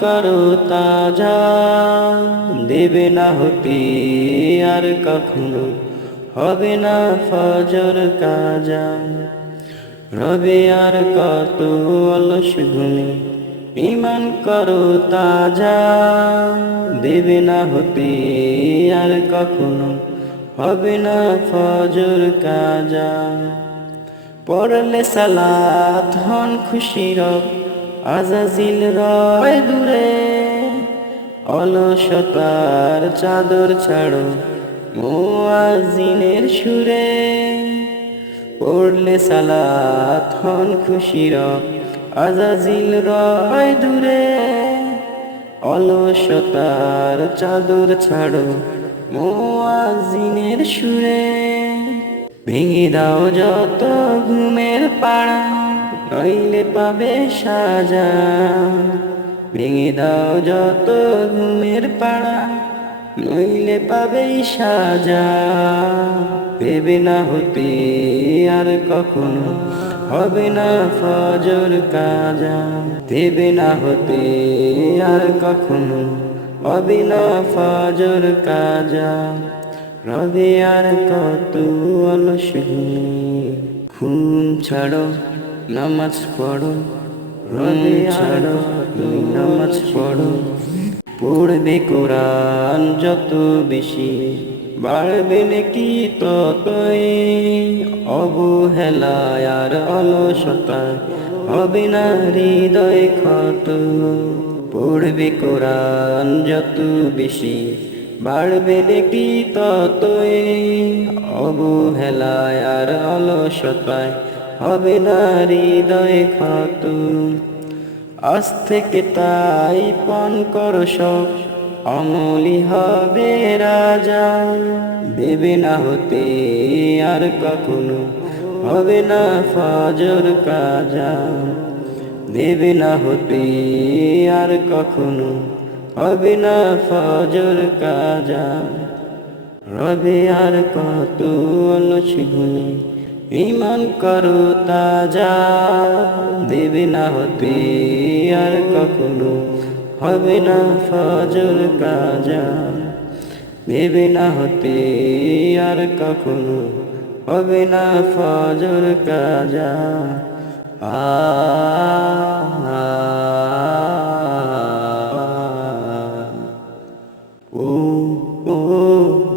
করো তাজা, দেবে না হতে আর কখনো, হবে না ফজর কাজা। রবে আর কত অলস ঘুমে, ঈমান করো তাজা, দেবে না হতে আর কখনো, হবে না ফজর কাজা। পড়লে সালাত হন খুশি রব, আজাজিল রয় দূরে, অলসতার চাদর ছাড়ো মুয়াজ্জিনের সুরে। পড়লে সালাত হন খুশি রব, আজাজিল রয় দূরে, অলসতার চাদর ছাড়ো মুয়াজ্জিনের সুরে। ভেঙে দাও যত ঘুমের পাড়া, নইলে পাবে সাজা। ভেঙে দাও যত ঘুমের পাড়া, নইলে পাবে সাজা। দেবে না হতে আর কখনো, হবে না ফজর কাজা। দেবে না হতে আর কখনো, হবে না ফজর কাজা। রবে আর কত অলস ঘুম ছাড়ো নামাজ পড়ো, রবে ছাড়ো তুমি নামাজ পড়ো। পড়বে কোরআন যত বেশি, বাড়বে নাকি ততই, অবহেলায় আর অলসতায় হবে না হৃদয় ক্ষত। পড়বে কোরআন যত বেশি, বাড়বে নাকি ততই, অবহেলায় আর অলসতায় হবে না হৃদয় ক্ষত। আজ থেকে তাই পান করো সব, আমলি হবে রাজা। দেবে না হতে আর কখনো, হবে না ফজর কাজা। দেবে না হতে আর কখনো, হবে না ফজর কাজা। রবে আর কত অলস ঘুমে, ঈমান করো তাজা। দেবে না হতে আর কখনো, হবে না ফজর কাজা। দেবে না হতে আর কখনো, হবে না ফজর কাজা। ও ও